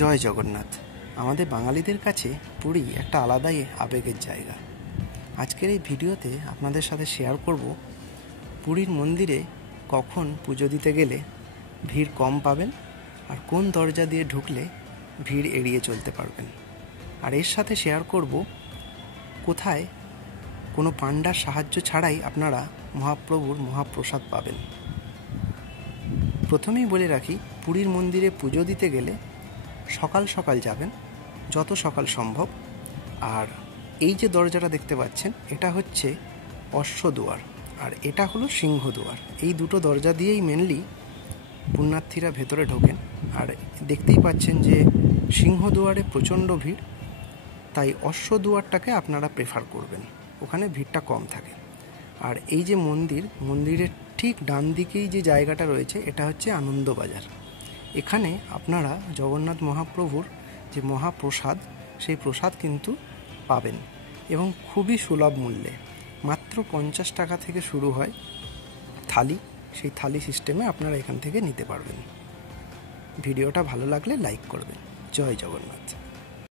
জয় জগন্নাথ। আমাদের বাঙালিদের কাছে পুরী একটা আলাদাই আবেগের জায়গা। আজকের এই ভিডিওতে আপনাদের সাথে শেয়ার করব পুরীর মন্দিরে কখন পুজো দিতে গেলে ভিড় কম পাবেন আর কোন দরজা দিয়ে ঢুকলে ভিড় এড়িয়ে চলতে পারবেন। আর এর সাথে শেয়ার করব কোথায় কোনো পান্ডার সাহায্য ছাড়াই আপনারা মহাপ্রভুর মহাপ্রসাদ পাবেন। প্রথমেই বলে রাখি, পুরীর মন্দিরে পুজো দিতে গেলে সকাল সকাল যাবেন, যত সকাল সম্ভব। আর এই যে দরজাটা দেখতে পাচ্ছেন, এটা হচ্ছে অশ্বদুয়ার আর এটা হলো সিংহদুয়ার। এই দুটো দরজা দিয়েই মেনলি পুণ্যার্থীরা ভেতরে ঢোকেন। আর দেখতেই পাচ্ছেন যে সিংহদুয়ারে প্রচণ্ড ভিড়, তাই অশ্বদুয়ারটাকে আপনারা প্রেফার করবেন, ওখানে ভিড়টা কম থাকে। আর এই যে মন্দিরের ঠিক ডান দিকেই যে জায়গাটা রয়েছে, এটা হচ্ছে আনন্দবাজার। এখানে আপনারা জগন্নাথ মহাপ্রভুর যে মহাপ্রসাদ, সেই প্রসাদ কিন্তু পাবেন এবং খুবই সুলভ মূল্যে। মাত্র 50 টাকা থেকে শুরু হয় থালি। সেই থালি সিস্টেমে আপনারা এখান থেকে নিতে পারবেন। ভিডিওটা ভালো লাগলে লাইক করবেন। জয় জগন্নাথ।